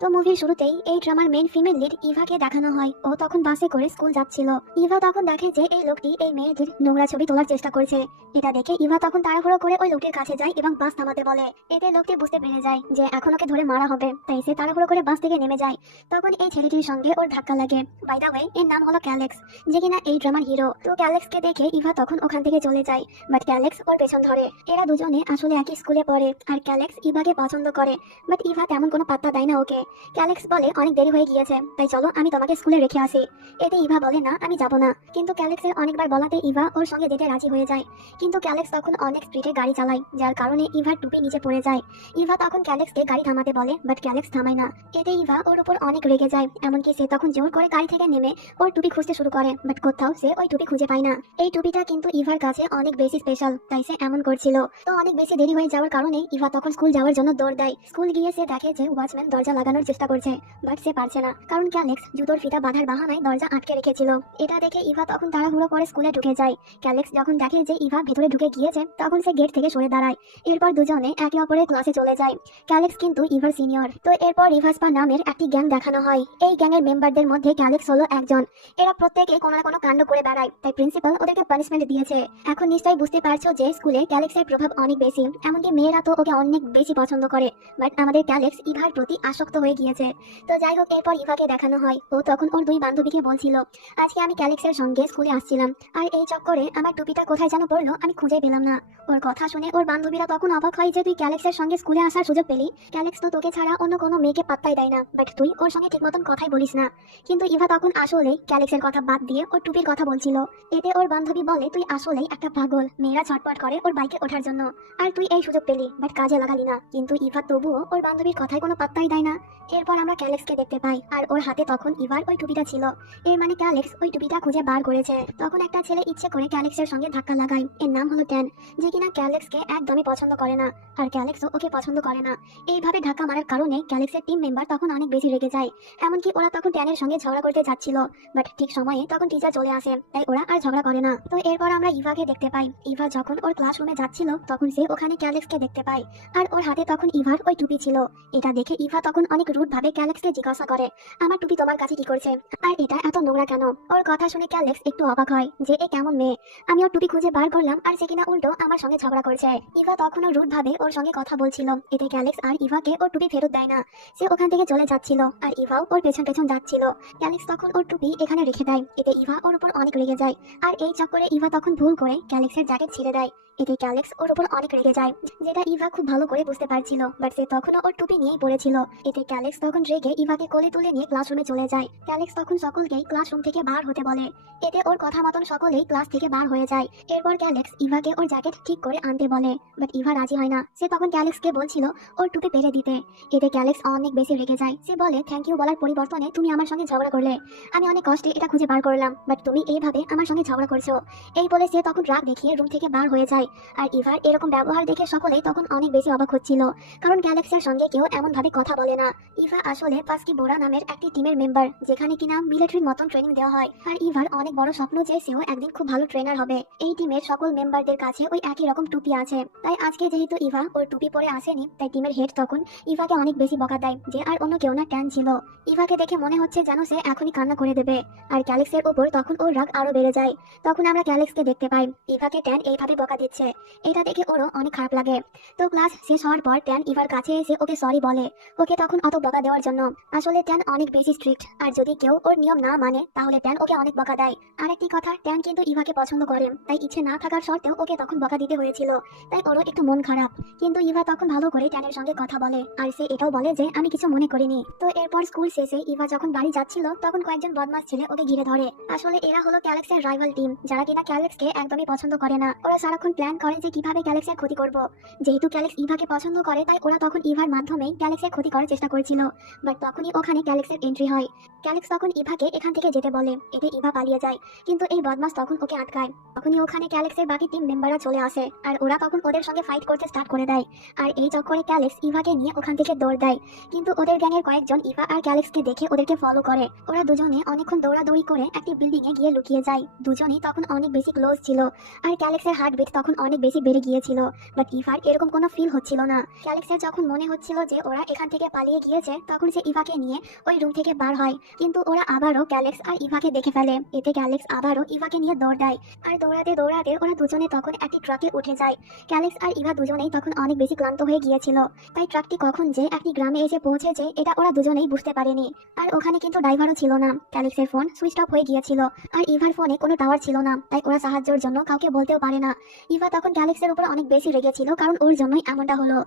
তো মুভির শুরুতেই এই ড্রামার মেইন ফিমেল লিড ইভাকে দেখানো হয়। ও তখন বাসে করে স্কুল যাচ্ছিল। ইভা তখন দেখে যে এই লোকটি এই মেয়েটির নোংরা ছবি তোলার চেষ্টা করছে। এটা দেখে ইভা তখন তাড়াহুড়ো করে ওই লোকটির কাছে যায় এবং বাস থামাতে বলে। এতে লোকটি বুঝতে পেরে যায় যে এখন ওকে ধরে মারা হবে, তাই সে তাড়াহুড়ো করে বাস থেকে নেমে যায়। তখন এই ছেলেটির সঙ্গে ওর ধাক্কা লাগে। বাই দা ওয়ে, এর নাম হলো ক্যালেক্স, যে কিনা এই ড্রামার হিরো। তো ক্যালেক্সকে দেখে ইভা তখন ওখান থেকে চলে যায়, বাট ক্যালেক্স ওর পেছন ধরে। এরা দুজনে আসলে একই স্কুলে পড়ে, আর ক্যালেক্স ইভাকে পছন্দ করে, বাট ইভা তেমন কোনো পাত্তা দেয় না ওকে। ক্যালেক্স বলে অনেক দেরি হয়ে গিয়েছে, তাই চলো আমি তোমাকে স্কুলে রেখে আসি। এতে ইভা বলে না, আমি যাব না। কিন্তু ক্যালেক্সের অনেকবার বলাতে ইভা ওর সঙ্গে যেতে রাজি হয়ে যায়। কিন্তু ক্যালেক্স তখন অনেক স্পিডে গাড়ি চালায়, যার কারণে ইভার টুপি নিচে পড়ে যায়। ইভা তখন ক্যালেক্সকে গাড়ি থামাতে বলে, বাট ক্যালেক্স থামায় না। এতে ইভা ওর উপর অনেক রেগে যায়, এমনকি সে তখন জোর করে গাড়ি থেকে নেমে ওর টুপি খুঁজতে শুরু করে, বাট কোথাও সে ওই টুপি খুঁজে পায় না। এই টুপিটা কিন্তু ইভার কাছে অনেক বেশি স্পেশাল, তাই সে এমন করছিল। তো অনেক বেশি দেরি হয়ে যাওয়ার কারণে ইভা তখন স্কুল যাওয়ার জন্য দৌড় দেয়। স্কুল গিয়ে সে দেখে যে ওয়াচম্যান দরজা লাগানোর চেষ্টা করছে, বাট সে পারছে না, কারণ ক্যালেক্স জুতোর ফিতা বাঁধার বাহানায় দরজা আটকে রেখেছিল। এটা দেখে ইভা তখন তাড়াহুড়ো করে স্কুলে ঢুকে যায়। ক্যালেক্স যখন দেখে যে ইভা ভেতরে ঢুকে গিয়েছে, তখন সে গেট থেকে সরে দাঁড়ায়। এরপর দুজনে একে অপরের ক্লাসে চলে যায়। ক্যালেক্স কিন্তু ইভার সিনিয়র। তো এরপর রিভার্সপা নামের একটি গ্যাং দেখানো হয়। এই গ্যাংয়ের মেম্বারদের মধ্যে ক্যালেক্স হলো একজন। এরা প্রত্যেকে কোনো না কোনো কাণ্ড করে বেড়ায়, তাই প্রিন্সিপাল ওদেরকে পানিশমেন্ট দিয়েছে। এখন নিশ্চয়ই বুঝতে পারছো যে স্কুলে ক্যালেক্সের প্রভাব অনেক বেশি, এমনকি মেয়েরা তো ওকে অনেক বেশি পছন্দ করে। বাট আমাদের ক্যালেক্স ইভার প্রতি আসক্ত হয়ে গিয়েছে। তো যাই হোক, এরপর ইভাকে দেখানো হয় ও তখন ওর দুই বান্ধবীকে বলছিল, আজকে আমি ক্যালেক্সের সঙ্গে স্কুলে আসছিলাম, আর এই চক্করে আমার টুপিটা কোথায় যেন পড়লো, আমি খুঁজে পেলাম না। ওর কথা শুনে ওর বান্ধবীরা তখন অবাক হয় যে তুই ক্যালেক্সের সঙ্গে স্কুলে আসার সুযোগ পেলি। ক্যালেক্স তো তোকে ছাড়া অন্য কোনো মেয়েকে পাত্তাই দেয় না, বাট তুই ওর সঙ্গে ঠিক মতন কথাই বলিস না। কিন্তু ইভা তখন আসলে ক্যালেক্সের কথা বাদ দিয়ে ওর টুপির কথা বলছিল। এতে ওর বান্ধবী বলে, তুই আসলেই একটা পাগল, মেয়েরা ছটপট করে ওর বাইকে ওঠার জন্য, আর তুই এই সুযোগ পেলি বাট কাজে লাগালি না। কিন্তু ইভা তবুও ওর বান্ধবীর কথায় কোনো পাত্তাই দেয় না। এরপর আমরা ক্যালেক্সকে দেখতে পাই, আর ওর হাতে তখন ইভার ওই টুপিটা ছিল। এর মানে ক্যালেক্স ওই টুপিটা খুঁজে বার করেছে। তখন একটা ছেলে ইচ্ছে করে ক্যালেক্সের সঙ্গে ধাক্কা লাগায়। এর নাম হলো ট্যান, যে কিনা ক্যালেক্সকে একদমই পছন্দ করে না, আর ক্যালেক্সও ওকে পছন্দ করে না। এইভাবে ধাক্কা মারার কারণে ক্যালেক্সের টিম মেম্বার তখন অনেক বেশি রেগে যায়। এমনকি ওরা তখন ট্যানের সঙ্গে ঝগড়া করতে যাচ্ছিল, বাট ঠিক সময়ে তখন টিচার চলে আসে, তাই ওরা আর ঝগড়া করে না। তো এরপর আমরা ইভাকে দেখতে পাই। ইভা যখন ওর ক্লাসরুমে যাচ্ছিল, তখন সে ওখানে ক্যালেক্সকে দেখতে পায়, আর ওর হাতে তখন ইভার ওই টুপি ছিল। এটা দেখে ইভা তখন অনেক রুড ভাবে ক্যালেক্সকে জিজ্ঞাসা করে, আমার টুপি তোমার কাছে কি করছে, আর এটা এত নোংরা কেন? ওর কথা শুনে ক্যালেক্স একটু অবাক হয় যে এ কেমন মেয়ে, আমি ওর টুপি খুঁজে বার করলাম আর সে কিনা উল্টো আমার সঙ্গে ঝগড়া করছে। ইভা তখনও রুড ভাবে ওর সঙ্গে কথা বলছিল। এতে ক্যালেক্স আর ইভাকে ওর টুপি ফেরত দেয় না। সে ওখান থেকে চলে যাচ্ছিল, আর ইভাও ওর পেছন পেছন যাচ্ছিল। ক্যালেক্স তখন ওর টুপি এখানে রেখে দেয়। এতে ইভা ওর উপর অনেক রেগে যায়, আর এই চক্করে ইভা তখন ভুল করে ক্যালেক্সের জ্যাকেট ছিঁড়ে দেয়। এতে ক্যালেক্স ওর উপর অনেক রেগে যায়, যেটা ইভা খুব ভালো করে বুঝতে পারছিল, বাট সে তখনও ওর টুপি নিয়েই পড়েছিল। এতে ক্যালেক্স তখন রেগে ইভাকে কোলে তুলে নিয়ে ক্লাসরুমে চলে যায়। ক্যালেক্স তখন সকলকেই ক্লাসরুম থেকে বার হতে বলে। এতে ওর কথা মতন সকলেই ক্লাস থেকে বার হয়ে যায়। এরপর ক্যালেক্স ইভাকে ওর জ্যাকেট ঠিক করে আনতে বলে, বাট ইভা রাজি হয় না। সে তখন ক্যালেক্সকে বলছিল ওর টুপি পেরে দিতে। এতে ক্যালেক্স অনেক বেশি রেগে যায়। সে বলে, থ্যাংক ইউ বলার পরিবর্তনে তুমি আমার সঙ্গে ঝগড়া করলে। আমি অনেক কষ্টে এটা খুঁজে বার করলাম, বাট তুমি এইভাবে আমার সঙ্গে ঝগড়া করছো। এই বলে সে তখন রাগ দেখিয়ে রুম থেকে বার হয়ে যায়। আর ইভার এরকম ব্যবহার দেখে সকলেই তখন অনেক বেশি অবাক হচ্ছিল, কারণ ক্যালেক্সের সঙ্গে কেউ এমন ভাবে কথা বলে না। ইভা আসলে পাস্কি বোরা নামের একটি টিমের মেম্বার, যেখানে কিনা মিলিটারির মতন ট্রেনিং দেওয়া হয়। আর ইভার অনেক বড় স্বপ্ন যে সেও একদিন খুব ভালো ট্রেনার হবে। এই টিমের সকল মেম্বারদের কাছে ওই একই রকম টুপি আছে, তাই আজকে যেহেতু ইভা ওর টুপি পরে আসেনি, তাই টিমের হেড তখন ইভাকে অনেক বেশি বকা দেয়, যে আর অন্য কেউ না, ট্যান ছিল। ইভাকে দেখে মনে হচ্ছে যেন সে এখনই কান্না করে দেবে। আর ক্যালেক্সের উপর তখন ওর রাগ আরো বেড়ে যায়। তখন আমরা ক্যালেক্সকে দেখতে পাই ইভাকে ট্যান এইভাবে বকা দিচ্ছে। এটা দেখে ওরও অনেক খারাপ লাগে। তো ক্লাস শেষ হওয়ার পর ট্যান ইভার কাছে এসে ওকে সরি বলে, ওকে তখন অত বকা দেওয়ার জন্য। আসলে ট্যান অনেক বেশি স্ট্রিক্ট, আর যদি কেউ ওর নিয়ম না মানে তাহলে ট্যান ওকে অনেক বকা দেয়। আর একটি কথা, ট্যান কিন্তু ইভাকে পছন্দ করে, তাই ইচ্ছে না থাকার সত্ত্বেও ওকে তখন বকা দিতে হয়েছিল, তাই ওরও একটু মন খারাপ। কিন্তু ইভা তখন ভালো করে ট্যানের সঙ্গে কথা বলে, আর সে এটাও বলে যে আমি কিছু মনে করিনি। তো এরপর স্কুল শেষে ইভা যখন বাড়ি যাচ্ছিল, তখন কয়েকজন বদমাস ছেলে ওকে ঘিরে ধরে। আসলে এরা হলো ক্যালেক্সের রাইভাল টিম, যারা কিনা ক্যালেক্সকে একদমই পছন্দ করে না। ওরা সারাক্ষণ প্ল্যান করে যে কিভাবে ক্যালেক্সের ক্ষতি করব। যেহেতু ক্যালেক্স ইভাকে পছন্দ করে, তাই ওরা তখন ইভার মাধ্যমেই ক্যালেক্সের ক্ষতি করার চেষ্টা করছিল। বাট তখনই ওখানে ক্যালেক্সের এন্ট্রি হয়। ক্যালেক্স তখন ইভাকে এখান থেকে যেতে বলে। এতে ইভা পালিয়ে যায়, কিন্তু এই বদমাস তখন ওকে আটকায়। তখনই ওখানে ক্যালেক্সের বাকি টিম মেম্বাররা চলে আসে, আর ওরা তখন ওদের সঙ্গে ফাইট করতে স্টার্ট করে দেয়। আর এই চক্করে ক্যালেক্স ইভাকে নিয়ে ওখান থেকে দৌড় দেয়। কিন্তু ওদের গ্যাংয়ের কয়েকজন ইভা আর ক্যালেক্সকে দেখে ওদেরকে ফলো করে। ওরা দুজনে অনেকক্ষণ দৌড়াদৌড়ি করে একটি বিল্ডিং এ গিয়ে লুকিয়ে যায়। দুজনেই তখন অনেক বেশি ক্লোজ ছিল, আর ক্যালেক্সের হার্টবিট তখন অনেক বেশি বেড়ে গিয়েছিল, বাট ইভার এরকম কোনো ফিল হচ্ছিল না। ক্যালেক্সের যখন মনে হচ্ছিল যে ওরা এখান থেকে পালিয়ে গিয়েছে, হয়েছে তখন সে ইভাকে নিয়ে ওই রুম থেকে বার হয়, কিন্তু ওরা আবারও ক্যালেক্স আর ইভাকে দেখে ফেলে। এতে ক্যালেক্স আবারও ইভাকে নিয়ে দৌড় দেয়, আর দৌড়াতে দৌড়াতে ওরা দুজনে তখন একটি ট্রাকে উঠে যায়। ক্যালেক্স আর ইভা দুজনেই তখন অনেক বেশি ক্লান্ত হয়ে গিয়েছিল, তাই ট্রাকটি কখন যে একটি গ্রামে এসে পৌঁছেছে এটা ওরা দুজনেই বুঝতে পারেনি। আর ওখানে কিন্তু ড্রাইভারও ছিল না, ক্যালেক্সের ফোন সুইচ অফ হয়ে গিয়েছিল, আর ইভার ফোনে কোনো টাওয়ার ছিল না, তাই ওরা সাহায্যের জন্য কাউকে বলতেও পারে না। ইভা তখন ক্যালেক্সের উপর অনেক বেশি রেগেছিল, কারণ ওর জন্যই এমনটা হলো।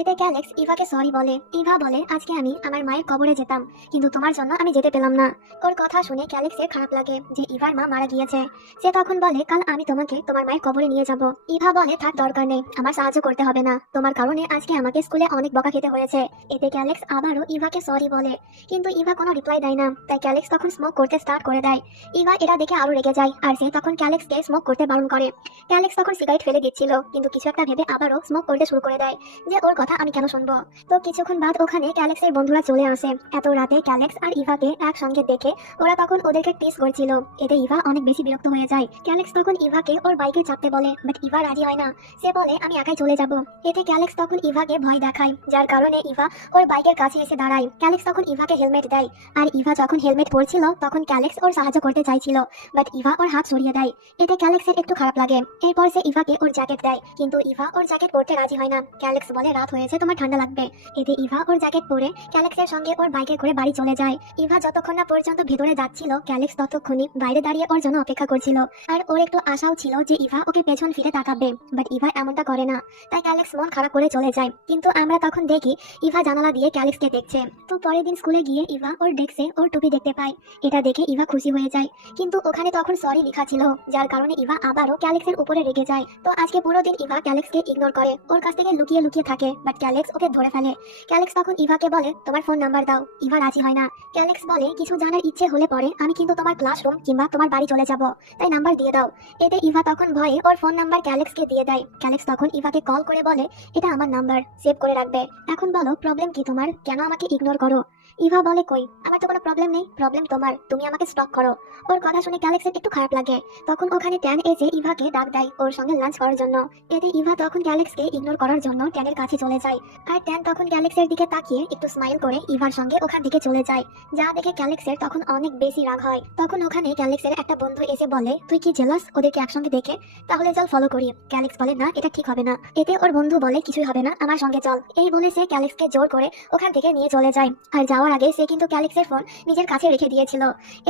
এতে ক্যালেক্স ইভাকে সরি বলে। ইভা বলে, আজকে আমি আমার মায়ের কবরে যেতাম, কিন্তু তোমার জন্য আমি যেতে পেলাম না। ওর কথা শুনে ক্যালেক্সের খারাপ লাগে যে ইভার মা মারা গিয়েছে। সে তখন বলে, কাল আমি তোমাকে তোমার মায়ের কবরে নিয়ে যাব। ইভা বলে, থাক, দরকার নেই, আমার সাহায্য করতে হবে না, তোমার কারণে আজকে আমাকে স্কুলে অনেক বকা খেতে হয়েছে। এতে ক্যালেক্স আবারও ইভাকে সরি বলে, কিন্তু ইভা কোনো রিপ্লাই দেয় না, তাই ক্যালেক্স তখন স্মোক করতে স্টার্ট করে দেয়। ইভা এটা দেখে আরো রেগে যায়, আর সে তখন ক্যালেক্সকে স্মোক করতে বারণ করে। ক্যালেক্স তখন সিগারেট ফেলে দিচ্ছিল, কিন্তু কিছু একটা ভেবে আবারও স্মোক করতে শুরু করে দেয়, যে ওর কথা আমি কেন শুনবো। তো কিছুক্ষণ বাদ ওখানে ক্যালেক্সের বন্ধুরা চলে আসে। এত রাতে ক্যালেক্স আর ইভাকে একসঙ্গে দেখে ওরা তখন ওদেরকে টিস করছিল। এতে ইভা অনেক বেশি বিরক্ত হয়ে যায়। ক্যালেক্স তখন ইভাকে ওর বাইকে চাপতে বলে, বাট ইভা রাজি হয় না, সে বলে আমি একাই চলে যাব। এতে ক্যালেক্স তখন ইভাকে ভয় দেখায়, যার কারণে ইভা ওর বাইকের কাছে এসে দাঁড়ায়। ক্যালেক্স তখন ইভাকে হেলমেট দেয়, আর ইভা যখন হেলমেট পরছিল তখন ক্যালেক্স ওর সাহায্য করতে চাইছিল, বাট ইভা ওর হাত সরিয়ে দেয়। এতে ক্যালেক্সের একটু খারাপ লাগে। এরপর সে ইভাকে ওর জ্যাকেট দেয়, কিন্তু ইভা ওর জ্যাকেট পরতে রাজি হয় না। ক্যালেক্স বলে, রাত হয়েছে, তোমার ঠান্ডা লাগবে। এতে ইভা ওর জ্যাকেট পরে ক্যালেক্সের সঙ্গে ওর বাইকে করে বাড়ি চলে যায়। ইভা যতক্ষণ না পর্যন্ত ভেতরে যাচ্ছিল, ক্যালেক্স ততক্ষণই বাইরে দাঁড়িয়ে ওর জন্য অপেক্ষা করছিল, আর ওর একটু আশাও ছিল যে ইভা ওকে পেছন ফিরে তাকাবে, বাট ইভা এমনটা করে না, তাই ক্যালেক্স মন খারাপ করে চলে যায়। কিন্তু আমরা তখন দেখি ইভা জানালা দিয়ে ক্যালেক্সকে দেখছে। তো পরের দিন স্কুলে গিয়ে ইভা ওর ডেস্কে ওর টুপি দেখতে পায়। এটা দেখে ইভা খুশি হয়ে যায়, কিন্তু ওখানে তখন সরি লেখা ছিল, যার কারণে ইভা আবারও ক্যালেক্সের উপরে রেগে যায়। তো আজকে পুরো দিন ইভা ক্যালেক্সকে ইগনোর করে, ওর কাছ থেকে লুকিয়ে লুকিয়ে থাকে, বাট ক্যালেক্স ওকে ধরে ফেলে। ক্যালেক্স তখন ইভাকে বলে, তোমার ফোন নাম্বার দাও। ইভা রাজি হয় না। ক্যালেক্স বলে, কিছু জানার ইচ্ছে হলে পরে আমি কিন্তু তোমার ক্লাসরুম কিংবা তোমার বাড়ি চলে যাব, তাই নাম্বার দিয়ে দাও। এতে ইভা তখন ভয়ে ওর ফোন নাম্বার ক্যালেক্সকে দিয়ে দেয়। ক্যালেক্স তখন ইভাকে কল করে বলে, এটা আমার নাম্বার, সেভ করে রাখবে। এখন বলো, প্রবলেম কি তোমার, কেন আমাকে ইগনোর করো? ইভা বলে, কই, আমার তো কোনো প্রবলেম নেই, প্রবলেম তোমার, তুমি আমাকে স্টক করো। ওর কথা শুনে ক্যালেক্সের একটু খারাপ লাগে। তখন ওখানে ট্যান এসে ইভাকে ডাক দেয় ওর সঙ্গে লাঞ্চ করার জন্য। এতে ইভা তখন ক্যালেক্সকে ইগনোর করার জন্য ট্যানের কাছে চলে যায়, আর ট্যান তখন ক্যালেক্সের দিকে তাকিয়ে একটু স্মাইল করে ইভার সঙ্গে ওখান থেকে চলে যায়, যা দেখে ক্যালেক্সের তখন অনেক বেশি রাগ হয়। তখন ওখানে ক্যালেক্সের একটা বন্ধু এসে বলে, তুই কি জেলাস ওদেরকে একসঙ্গে দেখে? তাহলে চল ফলো করি। ক্যালেক্স বলে, না, এটা ঠিক হবে না। এতে ওর বন্ধু বলে, কিছুই হবে না, আমার সঙ্গে চল। এই বলে সে ক্যালেক্সকে জোর করে ওখান থেকে নিয়ে চলে যায়, আর যাওয়ার আগে সে কিন্তু ক্যালেক্সের ফোন নিজের কাছে রেখে দিয়েছিল।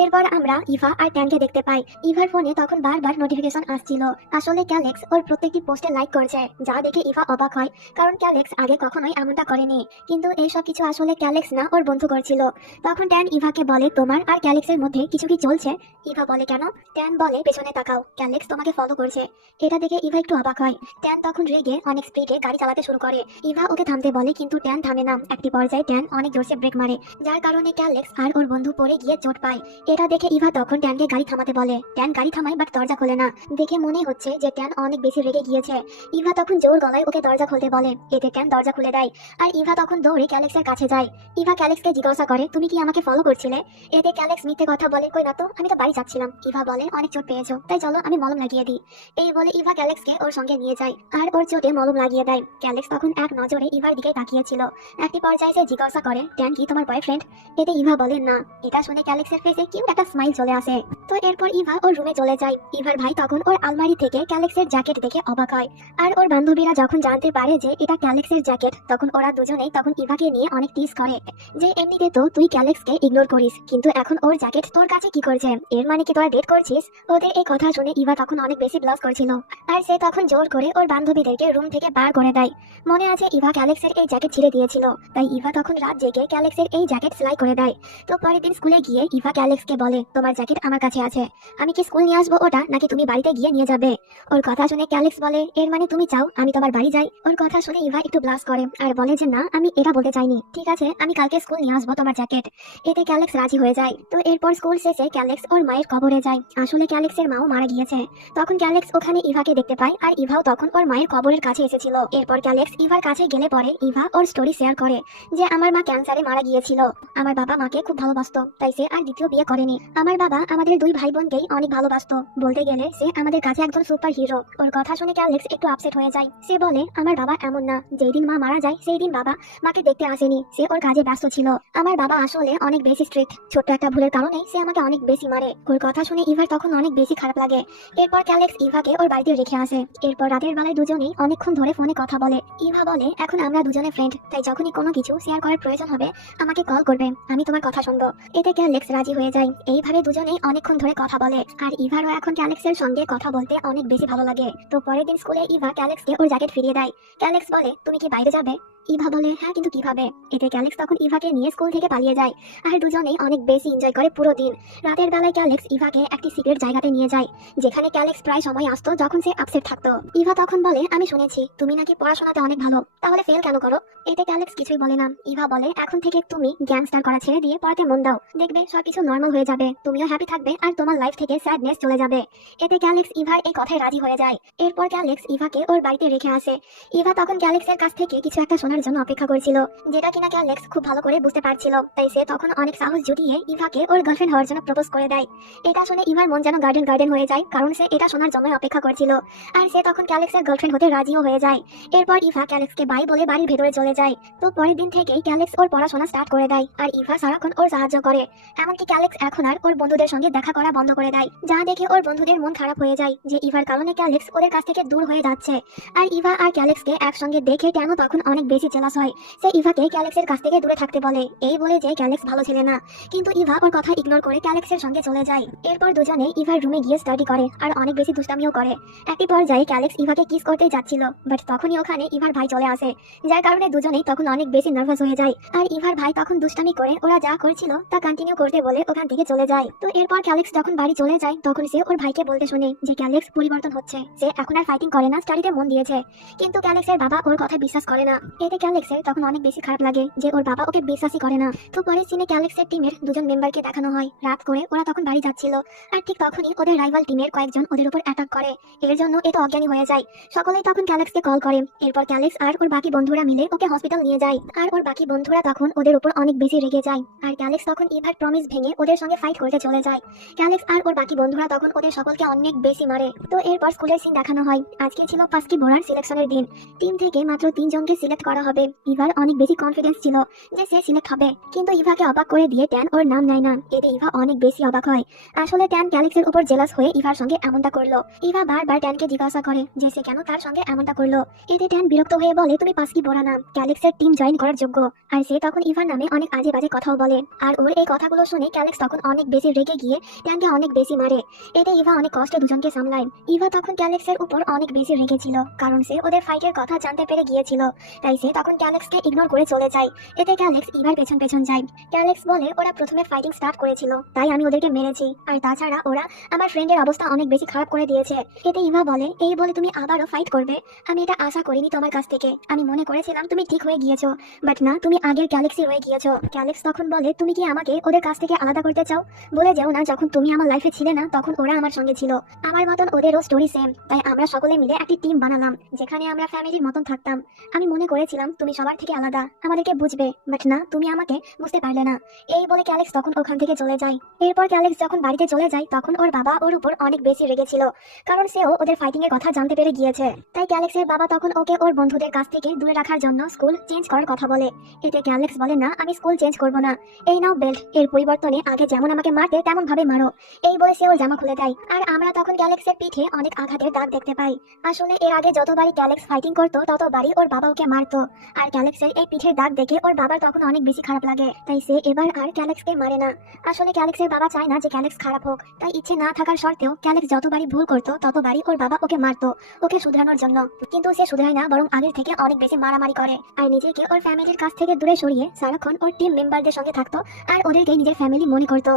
এরপর আমরা ইভা আর ট্যানকে দেখতে পাই। ইভার ফোনে তখন বারবার নোটিফিকেশন আসছিল। আসলে ক্যালেক্স ওর প্রত্যেকটি পোস্টে লাইক করছে, যা দেখে ইভা অবাক হয়, কারণ ক্যালেক্স আগে কখনোই এমনটা করেনি। কিন্তু এই সব কিছু আসলে ক্যালেক্স না, ওর বন্ধু করছিল। তখন ট্যান ইভাকে বলে, তোমার আর ক্যালেক্সের মধ্যে কিছু কি চলছে? ইভা বলে, কেন? ট্যান বলে, পেছনে তাকাও, ক্যালেক্স তোমাকে ফলো করছে। এটা দেখে ইভা একটু অবাক হয়। ট্যান তখন রেগে অনেক স্পিডে গাড়ি চালাতে শুরু করে। ইভা ওকে থামতে বলে, কিন্তু ট্যান থামে না। একটি পর্যায়ে ট্যান অনেক জোরসে ব্রেক মারে, যার কারণে ক্যালেক্স আর ওর বন্ধু পড়ে গিয়ে চোট পায়। এটা দেখে ইভা তখন ট্যানকে গাড়ি থামাতে বলে। ট্যান গাড়ি থামায়, বাট দরজা খোলে না। দেখে মনে হচ্ছে যে ট্যান অনেক বেশি রেগে গিয়েছে। ইভা তখন জোর গলায় ওকে দরজা খুলতে বলে। এতে ট্যান দরজা খুলে দেয়, আর ইভা তখন দৌড়ে ক্যালেক্সের কাছে যায়। ইভা ক্যালেক্সকে জিজ্ঞাসা করে, তুমি কি আমাকে ফলো করছিলে? এতে ক্যালেক্স মিথ্যে কথা বলে, কই না তো, আমি তো বাড়ি যাচ্ছিলাম। ইভা বলে, অনেক চোট পেয়েছো, তাই চলো আমি মলম লাগিয়ে দিই। এই বলে ইভা ক্যালেক্সকে ওর সঙ্গে নিয়ে যায়, আর ওর চোটে মলম লাগিয়ে দেয়। ক্যালেক্স তখন এক নজরে ইভার দিকে তাকিয়েছিল। একটি পর্যায়ে সে জিজ্ঞাসা করে, ট্যান কি তোমার বয়ফ্রেন্ড? এতে ইভা বলে, না। এটা শুনে ক্যালেক্সের ফেসে কিউট একটা স্মাইল চলে আসে। তো এরপর ইভা ওর রুমে চলে যায়। ইভার ভাই তখন ওর আলমারি থেকে ক্যালেক্সের জ্যাকেট দেখে অবাক হয়, আর ওর বান্ধবীরা যখন জানতে পারে যে এটা ক্যালেক্সের জ্যাকেট, তখন ওরা দুজনেই তখন ইভাকে নিয়ে অনেক টিজ করে, যে এমনিতে তো তুই ক্যালেক্সকে ইগনোর করিস, কিন্তু এখন ওর জ্যাকেট তোর কাছে কি করছে? এর মানে কি তোরা ডেট করছিস? ওদের এই কথা শুনে ইভা তখন অনেক বেশি ব্লাশ করছিল, আর সে তখন জোর করে ওর বান্ধবীদেরকে রুম থেকে বার করে দেয়। মনে আছে ইভা ক্যালেক্সের এই জ্যাকেট ছিঁড়ে দিয়েছিল, তাই ইভা তখন রাত জেগে ক্যালেক্সের এই জ্যাকেট সেলাই করে দেয়। তো পরের দিন স্কুলে গিয়ে ইভা ক্যালেক্সকে বলে, তোমার জ্যাকেট আমার কাছে আছে, আমি কি স্কুল নিয়ে আসবো ওটা, নাকি তুমি বাড়িতে গিয়ে নিয়ে যাবে? ওর কথা শুনে ক্যালেক্স বলে, এর মানে তুমি চাও আমি তোমার বাড়ি যাই? ওর কথা শুনে ইভা একটু ব্লাশ করে আর বলে যে না, আমি এটা বলতে চাইনি, ঠিক আছে আমি কালকে স্কুল নিয়ে আসবো তোমার জ্যাকেট। এতে ক্যালেক্স রাজি হয়ে যায়। তো এরপর স্কুল শেষে ক্যালেক্স ওর মায়ের কবরে যায়। আসলে ক্যালেক্সের মাও মারা গিয়েছে। তখন ক্যালেক্স ওখানে ইভাকে দেখতে পায়, আর ইভাও তখন ওর মায়ের কবরের কাছে এসেছিল। এরপর ক্যালেক্স ইভার কাছে গেলে পরে ইভা ওর স্টোরি শেয়ার করে, যে আমার মা ক্যান্সারে মারা গিয়েছিল, আমার বাবা মাকে খুব ভালোবাসতো, তাই সে আর দ্বিতীয় বিয়ে করেনি। আমার বাবা আমাদের দুই ভাই বোনকেই অনেক ভালোবাসতো, বলতে গেলে সে আমাদের কাছে একজন সুপার হিরো। ওর কথা শুনে ক্যালেক্স একটু আপসেট হয়ে যায়। সে বলে, আমার বাবা এমন না, যেই দিন মা মারা যায় সেই দিন বাবা মাকে দেখতে আসেনি, সে ওর কাজে ব্যস্ত ছিল। আমার বাবা আসলে অনেক বেশি স্ট্রিক্ট, ছোট্ট একটা ভুলের কারণে সে আমাকে অনেক বেশি মারে। ওর কথা শুনে ইভার তখন অনেক বেশি খারাপ লাগে। এরপর ক্যালেক্স ইভাকে ওর বাড়িতে রেখে আসে। এরপর রাতের বেলায় দুজনেই অনেকক্ষণ ধরে ফোনে কথা বলে। ইভা বলে, এখন আমরা দুজনে ফ্রেন্ড, তাই যখনই কোনো কিছু শেয়ার করার প্রয়োজন হবে আমাকে কল করবে, আমি তোমার কথা শুনবো। এতে ক্যালেক্স রাজি হয়ে যায়। এইভাবে দুজনেই অনেকক্ষণ ধরে কথা বলে। আর ইভারও এখন ক্যালেক্সের সঙ্গে কথা বলতে অনেক বেশি ভালো লাগে। তো পরের দিন স্কুলে ইভা ক্যালেক্সকে ওর জ্যাকেট ফিরিয়ে দেয়। ক্যালেক্স বলে, তুমি কি বাইরে যাবে? ইভা বলে, হ্যাঁ, কিন্তু কিভাবে? এতে ক্যালেক্স তখন ইভাকে নিয়ে স্কুল থেকে পালিয়ে যায়। আর দুজনেই অনেক বেশি এনজয় করে পুরো দিন। রাতের বেলায় ক্যালেক্স ইভাকে একটি সিক্রেট জায়গাতে নিয়ে যায়, যেখানে ক্যালেক্স প্রায় সময় আসতো যখন সে আপসেট থাকতো। ইভা তখন বলে, আমি শুনেছি তুমি নাকি পড়াশোনাতে অনেক ভালো, তাহলে ফেল কেন করো? এতে ক্যালেক্স কিছুই বলে না। ইভা বলে, এখন থেকে তুমি গ্যাংস্টার করা ছেড়ে দিয়ে পড়াতে মন দাও, দেখবে সবকিছু নর্মাল হয়ে যাবে, তুমিও হ্যাপি থাকবে আর তোমার লাইফ থেকে স্যাডনেস চলে যাবে। এতে ক্যালেক্স ইভার এই কথায় রাজি হয়ে যায়। এরপর ক্যালেক্স ইভাকে ওর বাড়িতে রেখে আসে। ইভা তখন ক্যালেক্সের কাছ থেকে কিছু একটা শোনার জন্য অপেক্ষা করছিল, যেটা কিনা ক্যালেক্স খুব ভালো করে বুঝতে পারছিল। তাই সে তখন অনেক সাহস জুটিয়ে ইভাকে ওর গার্লফ্রেন্ড হওয়ার জন্য প্রপোজ করে দেয়। এটা শুনে ইভার মন যেন গার্ডেন গার্ডেন হয়ে যায়, কারণ সে এটা শোনার জন্য অপেক্ষা করছিল। আর সে তখন ক্যালেক্সের গার্লফ্রেন্ড হতে রাজিও হয়ে যায়। এরপর ইভা ক্যালেক্সকে বাই বলে বাড়ির ভেতরে চলে যায়। তো পরের দিন থেকেই ক্যালেক্স ওর পড়াশোনা স্টার্ট করে দেয়, আর ইভা সারাক্ষণ ওর সাহায্য করে। এমনকি ক্যালেক্স এখন আর ওর বন্ধুদের সঙ্গে দেখা করা বন্ধ করে দেয়, যা দেখে ওর বন্ধুদের মন খারাপ হয়ে যায় যে ইভার কারণে ক্যালেক্স ওদের কাছ থেকে দূর হয়ে যাচ্ছে। আর ইভা আর ক্যালেক্সকে একসঙ্গে দেখে ট্যানও তখন অনেক বেশি জেলাস হয়। সে ইভাকে ক্যালেক্সের কাছ থেকে দূরে থাকতে বলে, এই বলে যে ক্যালেক্স ভালো ছেলে না। কিন্তু ইভা ওর কথা ইগনোর করে ক্যালেক্সের সঙ্গে চলে যায়। এরপর দুজনে ইভার রুমে গিয়ে স্টাডি করে আর অনেক বেশি দুষ্টামিও করে। একটি পর্যায়ে ক্যালেক্স ইভাকে কিস করতে যাচ্ছিল, বাট তখনই ওখানে ইভার ভাই চলে আসে, যার কারণে দুজনেই তখন অনেক বেশি নার্ভাস হয়ে যায়। আর ইভার ভাই তখন দুষ্টামি করে ওরা যা করছিল তা কন্টিনিউ করতে বলে ওখান থেকে চলে যায়। তো এরপর ক্যালেক্স যখন বাড়ি চলে যায় তখন সে ওর ভাইকে বলতে শুনে যে ক্যালেক্স পরিবর্তন হচ্ছে, সে এখন আর ফাইটিং করে না, স্টাডিতে মন দিয়েছে। কিন্তু ক্যালেক্সের বাবা ওর কথা বিশ্বাস করে না। এতে ক্যালেক্সের তখন অনেক বেশি খারাপ লাগে যে ওর বাবা ওকে বিশ্বাসই করে না। তো পরে সিনে ক্যালেক্সের টিমের দুজন মেম্বারকে দেখানো হয়। রাত করে ওরা তখন বাড়ি যাচ্ছিল, আর ঠিক তখনই ওদের রাইভাল টিমের কয়েকজন ওদের উপর অ্যাটাক করে। এর জন্য এটা অজ্ঞানী হয়ে যায়। সকলেই তখন ক্যালেক্সকে কল করে। এরপর ক্যালেক্স আর ওর বাকি বন্ধুরা মিলে ওকে হসপিটাল নিয়ে যায়। আর ওর বাকি বন্ধুরা তখন ওদের উপর অনেক বেশি রেগে যায়। আর ক্যালেক্স তখন ইভার প্রমিস ভেঙে ওদের সঙ্গে ফাইট করতে চলে যায়। ক্যালেক্স আর ওর বাকি বন্ধুরা তখন ওদের সকলকে অনেক বেশি মারে। তো এরপর স্কুলের সিন দেখানো হয়। আজকে ছিল পাস্কি বোরার সিলেকশনের দিন। টিম থেকে মাত্র 3 জনকে সিলেক্ট করা হবে। ইভার অনেক বেশি কনফিডেন্স ছিল যে সে সিলেক্ট হবে, কিন্তু ইভাকে অবাক করে দিয়ে ট্যান ওর নাম নেয় না। এতে ইভা অনেক বেশি অবাক হয়। আসলে ট্যান ক্যালেক্সের উপর জেলাস হয়ে ইভার সঙ্গে এমনটা করলো। ইভা বারবার ট্যানকে জিজ্ঞাসা করে যে সে কেন তার সঙ্গে এমনটা করলো। এতে ট্যান বিরক্ত হয়ে বলে, তুমি পাস্কি বোরা না, ক্যালেক্সের টিম জয়েন করার যোগ্য। আর সে তখন ইভার নামে অনেক আজে বাজে কথাও বলে। আর ওর এই কথাগুলো শুনে ক্যালেক্স তখন অনেক বেশি রেগে গিয়ে ট্যানকে অনেক বেশি মারে। এতে ইভা অনেক কষ্টে দুজনকে সামলায়। ইভা তখন ক্যালেক্সের উপর অনেক বেশি রেগেছিল, কারণ সে ওদের ফাইটের কথা জানতে পেরে গিয়েছিল। তাই সে তখন ক্যালেক্সকে ইগনোর করে চলে যায়। এতে ক্যালেক্স ইভার পেছন পেছন যায়। ক্যালেক্স বলে, ওরা প্রথমে ফাইটিং স্টার্ট করেছিল তাই আমি ওদেরকে মেরেছি, আর তাছাড়া ওরা আমার ফ্রেন্ডের অবস্থা অনেক বেশি খারাপ করে দিয়েছে। এতে ইভা বলে, এই বলে তুমি আবারও ফাইট করবে? আমি এটা আশা করিনি তোমার কাছ থেকে। আমি মনে করেছিলাম তুমি ঠিক হয়ে গিয়েছো, বাট না, তুমি আগের ক্যালেক্সই হয়ে গিয়েছো। ক্যালেক্স তখন বলে, তুমি কি আমাকে ওদের কাছ থেকে আলাদা করতে চাও? বলে যাও না, যখন তুমি আমার লাইফে ছিলে না তখন ওরা আমার সঙ্গে ছিল, আমার মতন ওদেরও স্টোরি সেম। তাই আমরা সকলে মিলে একটি টিম বানালাম, যেখানে আমরা ফ্যামিলির মতন থাকতাম। আমি মনে করেছিলাম তুমি সবার থেকে আলাদা, আমাদেরকে বুঝবে, বাট না, তুমি আমাকে বুঝতে পারলে না। এই বলে ক্যালেক্স তখন ওখান থেকে চলে যায়। এরপর ক্যালেক্স যখন বাড়িতে চলে যায় তখন ওর বাবা ওর উপর অনেক বেশি রেগেছিল, কারণ সেও ওদের ফাইটিং এর কথা জানতে পেরে গিয়েছে। তাই ক্যালেক্সের বাবা তখন ওকে ওর বন্ধুদের কাছ থেকে দূরে রাখার জন্য স্কুল চেঞ্জ করার কথা বলে। এতে ক্যালেক্স বলে, না, আমি স্কুল চেঞ্জ করব না, এই নাও বেল্ট, এর পরিবর্তনে আগে যেমন আমাকে মারতে তেমন ভাবে মারো। এই বলে সে ওর জামা খুলে দেয়। আর আমরা তখন ক্যালেক্সের পিঠে অনেক আঘাতের দাগ দেখতে পাই। আসলে এর আগে যতবারই ক্যালেক্স ফাইটিং করতো ততবারই ওর বাবা ওকে মারতো। আর ক্যালেক্সের এই পিঠের দাগ দেখে ওর বাবার তখন অনেক বেশি খারাপ লাগে, তাই সে এবার আর ক্যালেক্সকে মারে না। আসলে ক্যালেক্সের বাবা চায় না যে ক্যালেক্স খারাপ হোক, তাই ইচ্ছে না থাকার সত্ত্বেও ক্যালেক্স যতবারই ভুল করতো ততবারই ওর বাবা ওকে মারতো, ওকে শুধরানোর জন্য। কিন্তু সে শুধরায় না, বরং আগের থেকে অনেক বেশি মারামারি করে আর নিজেকে ওর ফ্যামিলির কাছ থেকে দূরে সরিয়ে সারাক্ষণ ওর টিম মেম্বারদের সঙ্গে থাকতো আর ওদেরকে নিজের ফ্যামিলি মনে করতো।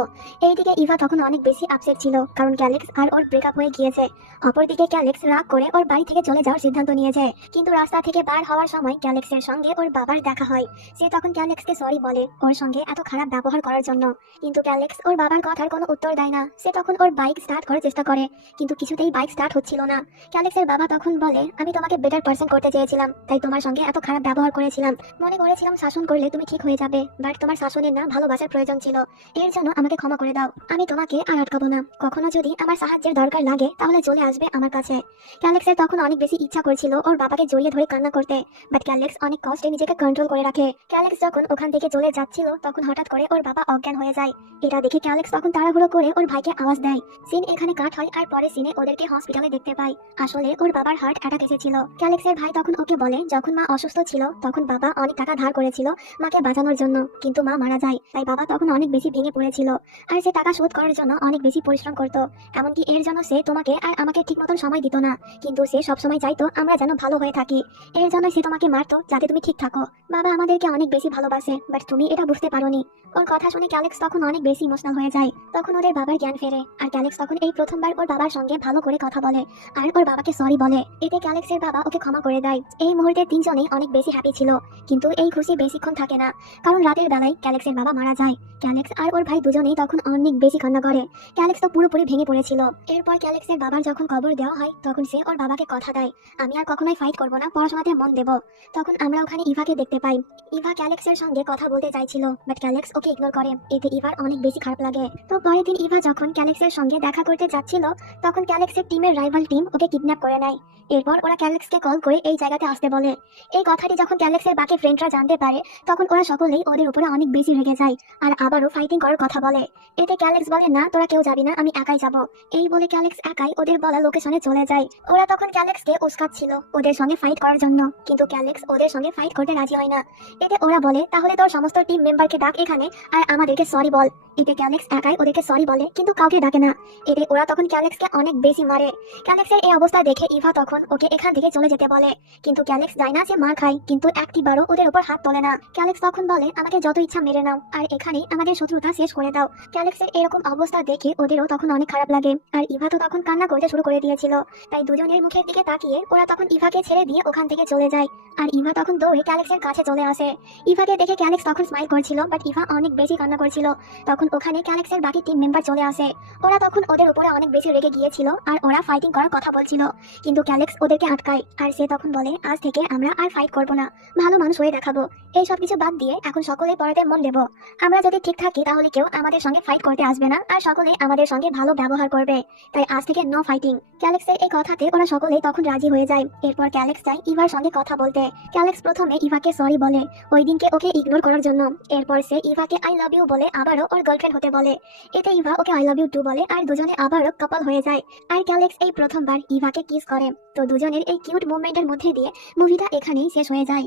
এইদিকে ইভা তখন অনেক বেশি আপসেট ছিল, কারণ ক্যালেক্স আর ওর ব্রেকআপ হয়ে গিয়েছে। অপরদিকে ক্যালেক্স রাগ করে ওর বাড়ি থেকে চলে যাওয়ার সিদ্ধান্ত নিয়েছে। কিন্তু রাস্তা থেকে বার হওয়ার সময় ক্যালেক্সের সঙ্গে ওর বাবার দেখা হয়। সে তখন ক্যালেক্সকে সরি বলে ওর সঙ্গে এত খারাপ ব্যবহার করার জন্য। কিন্তু ক্যালেক্স ওর বাবার কথার কোনো উত্তর দেয় না। সে তখন ওর বাইক স্টার্ট করার চেষ্টা করে, কিন্তু কিছুতেই বাইক স্টার্ট হচ্ছিল না। ক্যালেক্সের বাবা তখন বলে, আমি তোমাকে বেটার পার্সন করতে চেয়েছিলাম, তাই তোমার সঙ্গে এত খারাপ ব্যবহার করেছিলাম। মনে করেছিলাম শাসন করলে তুমি ঠিক হয়ে যাবে, বাট তোমার শাসনের না, ভালোবাসার প্রয়োজন ছিল। এর জন্য আমাকে ক্ষমা করে দাও। আমি তোমাকে আর আটকাবো না। কখনো যদি আমার সাহায্যের দরকার লাগে তাহলে চলে আসবে আমার কাছে। ক্যালেক্সের তখন অনেক বেশি ইচ্ছা করছিল ওর বাবাকে জড়িয়ে ধরে কান্না করতে, বাট ক্যালেক্স ক্যালেক্স অনেক কষ্টে নিজেকে কন্ট্রোল করে রাখে। ক্যালেক্স যখন ওখান থেকে চলে যাচ্ছিল তখন হঠাৎ করে ওর বাবা অজ্ঞান হয়ে যায়। এটা দেখে ক্যালেক্স তখন তাড়াহুড়ো করে ওর ভাইকে আওয়াজ দেয়। সিন এখানে কাট হয় আর পরে সিনে ওদেরকে হসপিটালে দেখতে পাই। আসলে ওর বাবার হার্ট অ্যাটাক এসেছিল। ক্যালেক্সের ভাই তখন ওকে বলে যখন মা অসুস্থ ছিল তখন বাবা অনেক টাকা ধার করেছিল মাকে বাঁচানোর জন্য, কিন্তু মা মারা যায়, তাই বাবা তখন অনেক বেশি ভেঙে পড়েছিল আর সে টাকা শোধ করার জন্য অনেক বেশি পরিশ্রম করত। এমনকি এর জন্য সে তোমাকে আর আমাকে ঠিক মতন সময় দিত না, কিন্তু সে সবসময় চাইতো আমরা যেন ভালো হয়ে থাকি। এর জন্য সে তোমাকে মারতো যাতে তুমি ঠিক থাকো। বাবা আমাদেরকে অনেক বেশি ভালোবাসে, বাট তুমি এটা বুঝতে পারোনি। ওর কথা শুনে ক্যালেক্স তখন অনেক বেশি ইমোশনাল হয়ে যায়। তখন ওদের বাবার জ্ঞান ফেরে আর ক্যালেক্স তখন এই প্রথমবার ওর বাবার সঙ্গে ভালো করে কথা বলে আর ওর বাবাকে সরি বলে। এতে ক্যালেক্সের বাবা ওকে ক্ষমা করে দেয়। এই মুহূর্তে তিনজনেই অনেক বেশি হ্যাপি ছিল, কিন্তু এই খুশি বেশিক্ষণ থাকে না, কারণ রাতের বেলায় ক্যালেক্সের বাবা মারা যায়। ক্যালেক্স আর ওর ভাই দুজনেই তখন অনেক বেশি কান্না করে। ক্যালেক্স তো পুরোপুরি ভেঙে পড়েছিল। এরপর ক্যালেক্সের বাবার যখন খবর দেওয়া হয় তখন সে ওর বাবাকে কথা দেয়, আমি আর কখনোই ফাইট করবো না, পড়াশোনাতে মন দেব। তখন আমরা ওখানে ইভাকে দেখতে পাই। ইভা ক্যালেক্সের সঙ্গে কথা বলতে চাইছিল, বাট ক্যালেক্স ওকে ইগনোর করে। এতে ইভার অনেক বেশি খারাপ লাগে। তো পরের দিন ইভা যখন ক্যালেক্সের সঙ্গে দেখা করতে যাচ্ছিল তখন ক্যালেক্সের টিমের রাইভাল টিম ওকে কিডন্যাপ করে নেয়। এরপর ওরা ক্যালেক্সকে কল করে এই জায়গাতে আসতে বলে। এই কথাটি যখন ক্যালেক্সের বাকি ফ্রেন্ডরা জানতে পারে তখন ওরা সকলেই ওদের উপরে অনেক বেশি রেগে যায় আর আবারও ফাইটিং করার কথা বলে। এতে ক্যালেক্স বলে না, তোরা কেউ যাবি না, আমি একাই যাব। এই বলে ক্যালেক্স একাই ওদের বলা লোকেশনে চলে যায়। ওরা তখন ক্যালেক্সকে উস্কাচ্ছিল ওদের সঙ্গে ফাইট করার জন্য, কিন্তু ক্যালেক্স ওদের সঙ্গে ফাইট করতে রাজি হয় না। এতে ওরা বলে তাহলে তোর সমস্ত টিম মেম্বারকে ডাক এখানে আর আমাদেরকে সরি বল। এতে ক্যালেক্স একাই ওদেরকে সরি বলে, কিন্তু কাউকে ডাকে না। এতে ওরা তখন ক্যালেক্সকে অনেক বেশি মারে। ক্যালেক্সের এই অবস্থা দেখে ইভা তখন ওকে এখান থেকে চলে যেতে বলে, কিন্তু ক্যালেক্স যায় না, সে মার খায়, কিন্তু একটিবারও ওদের উপর হাত তোলে না। ক্যালেক্স তখন বলে আমাকে যত ইচ্ছা মেরে নাও আর এখানেই আমাদের শত্রুতা শেষ করে দাও। ক্যালেক্সের এরকম অবস্থা দেখে ওদেরও তখন অনেক খারাপ লাগে আর ইভা তো তখন কান্না করতে শুরু করে দিয়েছিল। তাই দুজনের মুখের দিকে তাকিয়ে ওরা তখন ইভাকে ছেড়ে দিয়ে ওখান থেকে চলে যায় আর ইভা তখন দৌড়ে ক্যালেক্সের কাছে চলে আসে। ইভাকে দেখে ক্যালেক্স তখন স্মাইল করছিল, বাট ইভা অনেক বেশি কান্না করছিল। তখন ওখানে ক্যালেক্সের বাকি টিম মেম্বার চলে আসে। ওরা তখন ওদের উপরে অনেক বেশি রেগে গিয়েছিল আর ওরা ফাইটিং করার কথা বলছিল, কিন্তু ক্যালেক্স ওদেরকে আটকায় আর সে তখন বলে আজ থেকে আমরা আর ফাইট করবো না, ভালো মানুষ হয়ে দেখাবো। এই সব কিছু বাদ দিয়ে এখন সকলে পড়াতে মন দেব। আমরা যদি ঠিক থাকি তাহলে কেউ আমাদের সঙ্গে ফাইট করতে আসবে না আর সকলে আমাদের সঙ্গে ভালো ব্যবহার করবে। তাই আজ থেকে নো ফাইটিং। ক্যালেক্সের এই কথাতে ওরা সকলে তখন রাজি হয়ে যায়। এরপর ক্যালেক্স যায় ইভার সঙ্গে কথা বলতে। ক্যালেক্স প্রথমে ইভাকে সরি বলে ওই দিনকে ওকে ইগনোর করার জন্য। এরপর সে ইভাকে আই লাভ ইউ বলে আবারও ওর গার্লফ্রেন্ড হতে বলে। এতে ইভা ওকে আই লাভ ইউ টু বলে আর দুজনে আবারও কাপল হয়ে যায়। আর ক্যালেক্স এই প্রথমবার ইভাকে কিস করে। তো দুজনের এই কিউট মুভমেন্টের মধ্যে দিয়ে মুভিটা এখানেই শেষ হয়ে যায়।